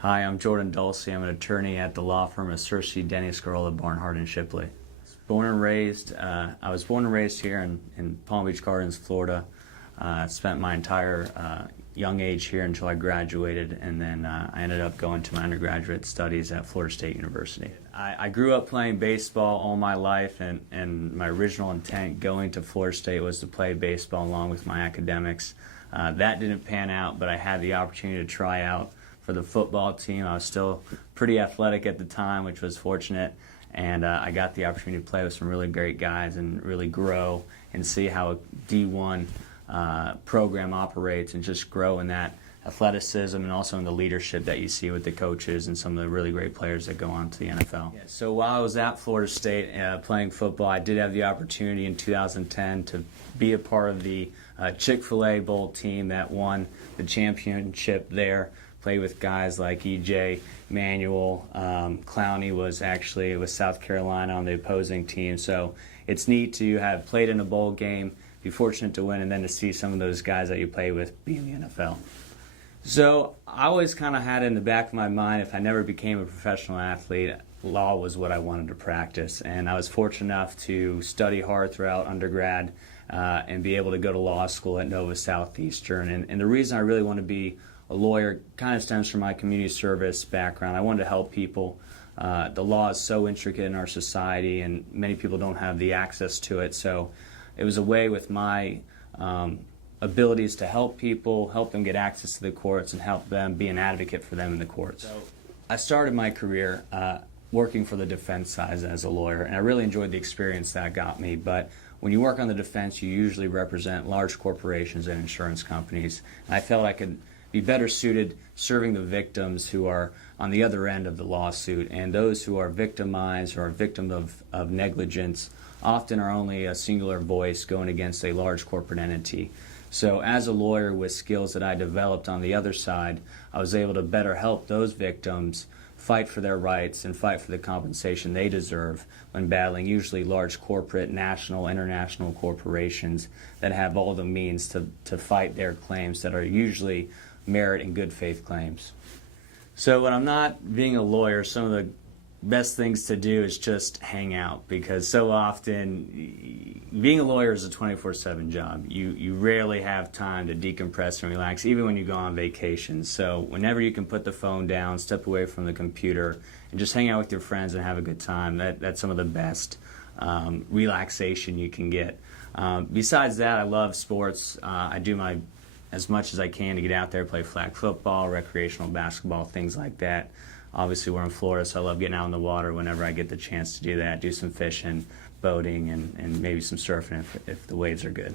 Hi, I'm Jordan Dulcie. I'm an attorney at the law firm of Searcy, Denney, Scarola, Barnhart, and Shipley. I was born and raised here in Palm Beach Gardens, Florida. Spent my entire young age here until I graduated, and then I ended up going to my undergraduate studies at Florida State University. I grew up playing baseball all my life, and my original intent going to Florida State was to play baseball along with my academics. That didn't pan out, but I had the opportunity to try out for the football team. I was still pretty athletic at the time, which was fortunate, and I got the opportunity to play with some really great guys and really grow and see how a D1 program operates and just grow in that athleticism and also in the leadership that you see with the coaches and some of the really great players that go on to the NFL. Yeah, so while I was at Florida State playing football, I did have the opportunity in 2010 to be a part of the Chick-fil-A Bowl team that won the championship there. Played with guys like E.J. Manuel. Clowney was actually with South Carolina on the opposing team. So it's neat to have played in a bowl game, be fortunate to win, and then to see some of those guys that you play with be in the NFL. So I always kind of had in the back of my mind, if I never became a professional athlete, law was what I wanted to practice. And I was fortunate enough to study hard throughout undergrad and be able to go to law school at Nova Southeastern. And the reason I really want to be a lawyer kind of stems from my community service background. I wanted to help people. The law is so intricate in our society, and many people don't have the access to it. So it was a way with my abilities to help people, help them get access to the courts, and help them be an advocate for them in the courts. So I started my career working for the defense side as a lawyer, and I really enjoyed the experience that got me. But when you work on the defense, you usually represent large corporations and insurance companies. And I felt I could be better suited serving the victims who are on the other end of the lawsuit, and those who are victimized or are victim of negligence often are only a singular voice going against a large corporate entity. So as a lawyer with skills that I developed on the other side, I was able to better help those victims fight for their rights and fight for the compensation they deserve when battling usually large corporate, national, international corporations that have all the means to fight their claims that are usually merit and good faith claims. So when I'm not being a lawyer, some of the best things to do is just hang out, because so often being a lawyer is a 24/7 job. You rarely have time to decompress and relax, even when you go on vacation. So whenever you can put the phone down, step away from the computer, and just hang out with your friends and have a good time, that's some of the best relaxation you can get. Besides that, I love sports. I do as much as I can to get out there, play flag football, recreational basketball, things like that. Obviously, we're in Florida, so I love getting out in the water whenever I get the chance to do that, do some fishing, boating, and maybe some surfing if the waves are good.